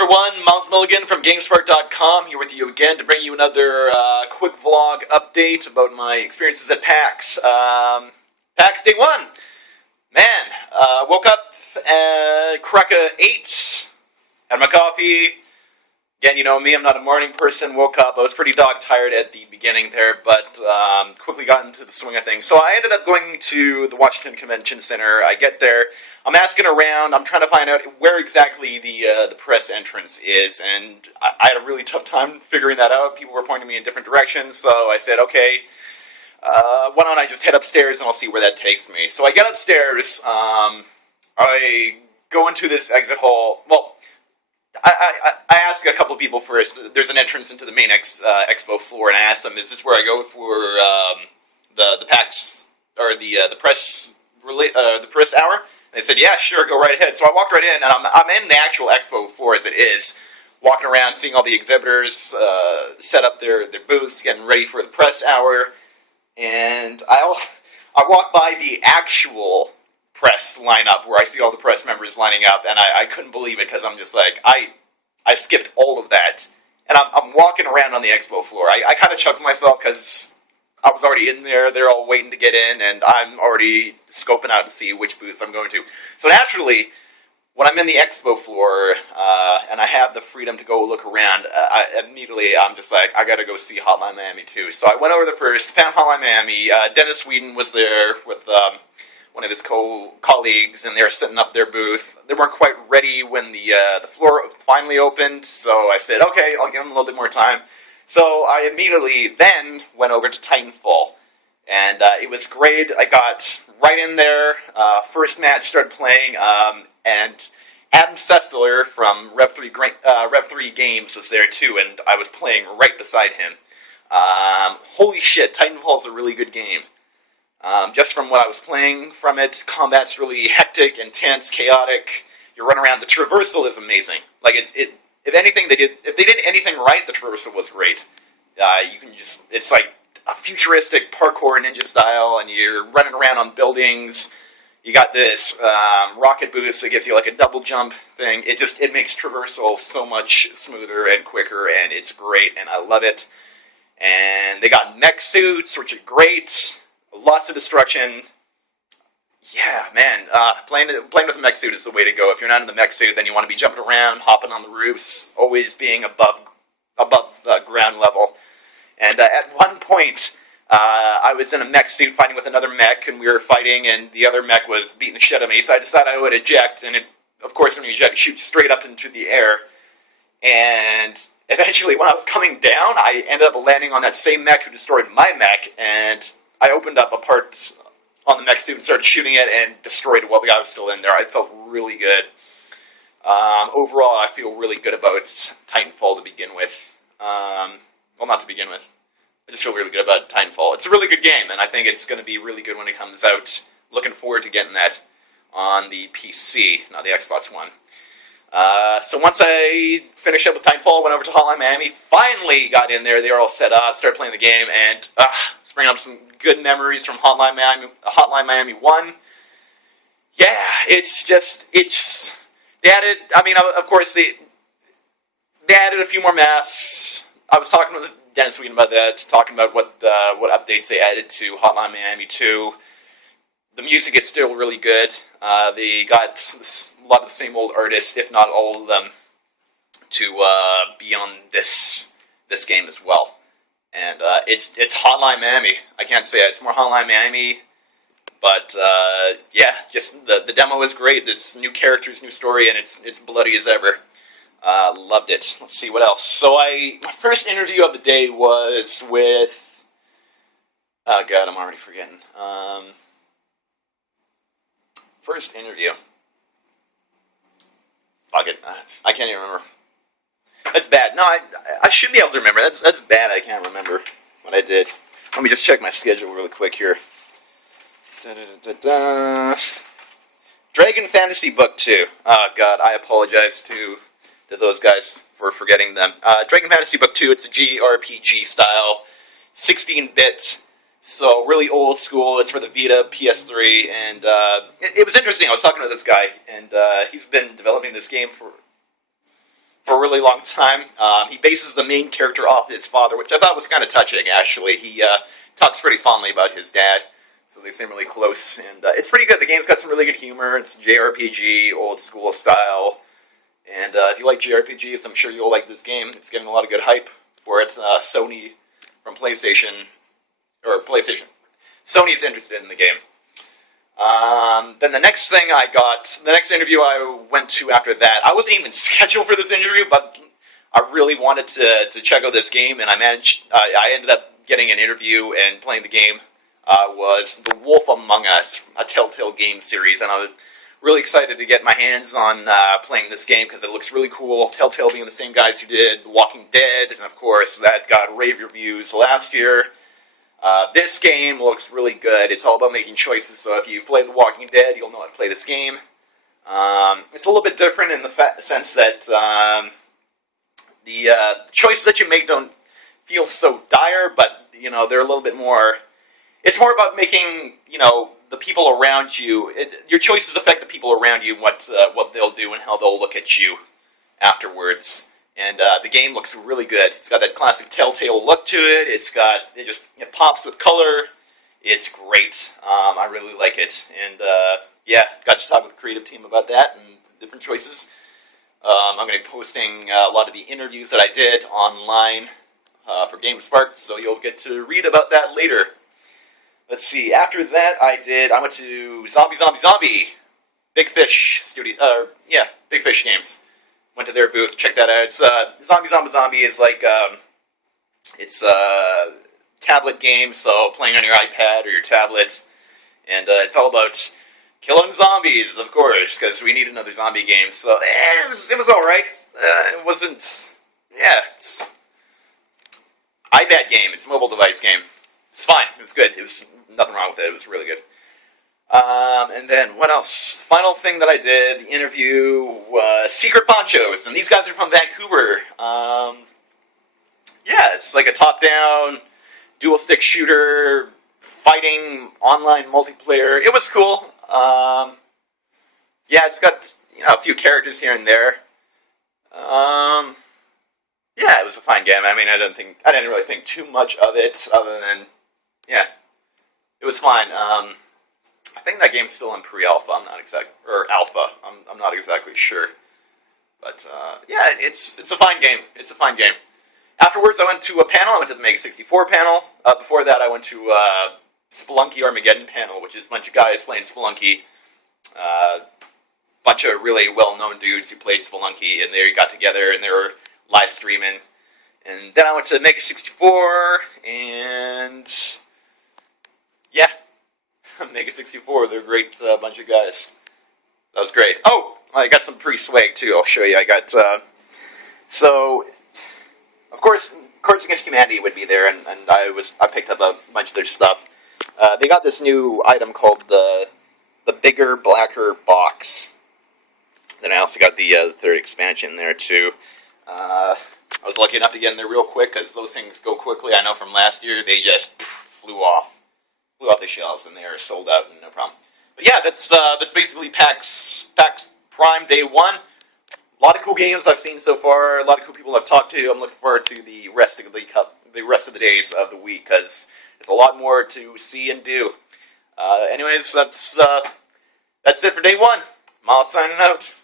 Everyone, Myles Milligan from GameSpark.com here with you again to bring you another quick vlog update about my experiences at PAX. PAX Day 1! Man, woke up at crack of 8, had my coffee. Again, you know me, I'm not a morning person. Woke up, I was pretty dog-tired at the beginning there, but quickly got into the swing of things. So I ended up going to the Washington Convention Center. I get there, I'm asking around, I'm trying to find out where exactly the press entrance is, and I had a really tough time figuring that out. People were pointing me in different directions, so I said, okay, why don't I just head upstairs and I'll see where that takes me. So I get upstairs, I go into this exit hall. Well, I asked a couple of people first. There's an entrance into the main Expo floor, and I asked them, "Is this where I go for the PAX or the press hour?" And they said, "Yeah, sure, go right ahead." So I walked right in, and I'm in the actual Expo floor as it is, walking around, seeing all the exhibitors set up their booths, getting ready for the press hour, and I walked by the actual press lineup where I see all the press members lining up, and I couldn't believe it because I'm just like, I skipped all of that, and I'm walking around on the Expo floor. I kind of chuckled myself because I was already in there, they're all waiting to get in, and I'm already scoping out to see which booths I'm going to. So naturally, when I'm in the Expo floor, and I have the freedom to go look around, immediately I'm just like, I gotta go see Hotline Miami 2. So I went over there first, found Hotline Miami. Dennis Whedon was there with one of his colleagues, and they were setting up their booth. They weren't quite ready when the floor finally opened, so I said, okay, I'll give them a little bit more time. So I immediately then went over to Titanfall, and it was great. I got right in there. First match started playing, and Adam Sessler from Rev3 Games was there too, and I was playing right beside him. Holy shit, Titanfall is a really good game. Just from what I was playing from it, combat's really hectic, intense, chaotic. You run around. The traversal is amazing. Like if anything, if they did anything right, the traversal was great. It's like a futuristic parkour ninja style, and you're running around on buildings. You got this rocket boost that gives you like a double jump thing. It makes traversal so much smoother and quicker, and it's great, and I love it. And they got mech suits, which are great. Lots of destruction. Yeah, man. Playing with a mech suit is the way to go. If you're not in the mech suit, then you want to be jumping around, hopping on the roofs, always being above ground level. And at one point, I was in a mech suit fighting with another mech, and we were fighting, and the other mech was beating the shit out of me, so I decided I would eject, and of course when you eject, you shoot straight up into the air. And eventually, when I was coming down, I ended up landing on that same mech who destroyed my mech, and I opened up a part on the mech suit and started shooting it and destroyed it while the guy was still in there. I felt really good. Overall, I feel really good about Titanfall to begin with. Well, not to begin with. I just feel really good about Titanfall. It's a really good game, and I think it's going to be really good when it comes out. Looking forward to getting that on the PC, not the Xbox One. So once I finished up with Titanfall, went over to Hotline Miami, finally got in there, they were all set up, started playing the game, and it's bringing up some good memories from Hotline Miami 1. Yeah, they added, I mean, of course, they added a few more masks. I was talking with Dennis Whedon about that, talking about what updates they added to Hotline Miami 2. The music is still really good. They got a lot of the same old artists, if not all of them, to be on this game as well. And it's Hotline Miami. I can't say it. It's more Hotline Miami, but yeah, just the demo is great. It's new characters, new story, and it's bloody as ever. Loved it. Let's see what else. So my first interview of the day was with. Oh god, I'm already forgetting. First interview. Fuck it. I can't even remember. That's bad. No, I should be able to remember. That's bad. I can't remember what I did. Let me just check my schedule really quick here. Dragon Fantasy Book 2. Oh god, I apologize to those guys for forgetting them. Dragon Fantasy Book 2. It's a JRPG style, 16-bit. So really old school. It's for the Vita, PS3, and it was interesting. I was talking to this guy, and he's been developing this game for for a really long time. He bases the main character off his father, which I thought was kind of touching, actually. He talks pretty fondly about his dad, so they seem really close, and it's pretty good. The game's got some really good humor. It's JRPG, old school style, and if you like JRPGs, I'm sure you'll like this game. It's getting a lot of good hype for it. Sony from PlayStation, Sony's interested in the game. Then the next thing I got, the next interview I went to after that, I wasn't even scheduled for this interview, but I really wanted to check out this game, and I ended up getting an interview and playing the game, was The Wolf Among Us, a Telltale game series, and I was really excited to get my hands on playing this game because it looks really cool. Telltale being the same guys who did The Walking Dead, and of course that got rave reviews last year. This game looks really good. It's all about making choices, so if you've played The Walking Dead, you'll know how to play this game. It's a little bit different in the sense that the choices that you make don't feel so dire, but, you know, they're a little bit more... It's more about making, you know, the people around you... your choices affect the people around you, what they'll do and how they'll look at you afterwards. And the game looks really good. It's got that classic Telltale look to it. It pops with color. It's great. I really like it. And yeah, got to talk with the creative team about that and different choices. I'm going to be posting a lot of the interviews that I did online for GameSpark, so you'll get to read about that later. Let's see. After that, I went to Zombie. Big Fish Studio. Big Fish Games. Went to their booth, checked that out. It's Zombie is like it's a tablet game, so playing on your iPad or your tablet, and it's all about killing zombies, of course, because we need another zombie game. So it was all right. It wasn't. Yeah, it's iPad game. It's a mobile device game. It's fine. It was good. It was nothing wrong with it. It was really good. And then, what else? Final thing that I did, the interview, was Secret Ponchos, and these guys are from Vancouver. Yeah, it's like a top-down, dual-stick shooter, fighting, online multiplayer. It was cool. Yeah, it's got, you know, a few characters here and there. Yeah, it was a fine game. I mean, I didn't really think too much of it, other than, yeah, it was fine. I think that game's still in pre-alpha. Alpha. I'm not exactly sure, but yeah, it's a fine game. It's a fine game. Afterwards, I went to a panel. I went to the Mega 64 panel. Before that, I went to Spelunky Armageddon panel, which is a bunch of guys playing Spelunky. Bunch of really well-known dudes who played Spelunky, and they got together and they were live streaming. And then I went to Mega 64, and yeah. Mega 64, they're a great bunch of guys. That was great. Oh, I got some free swag too. I'll show you. I got so of course, Cards Against Humanity would be there, and I picked up a bunch of their stuff. They got this new item called the bigger, blacker box. Then I also got the third expansion there too. I was lucky enough to get in there real quick because those things go quickly. I know from last year they just flew off the shelves, and they are sold out, and no problem. But yeah, that's basically PAX Prime Day 1. A lot of cool games I've seen so far. A lot of cool people I've talked to. I'm looking forward to the rest of the days of the week because there's a lot more to see and do. Anyways, that's it for Day 1. Myles signing out.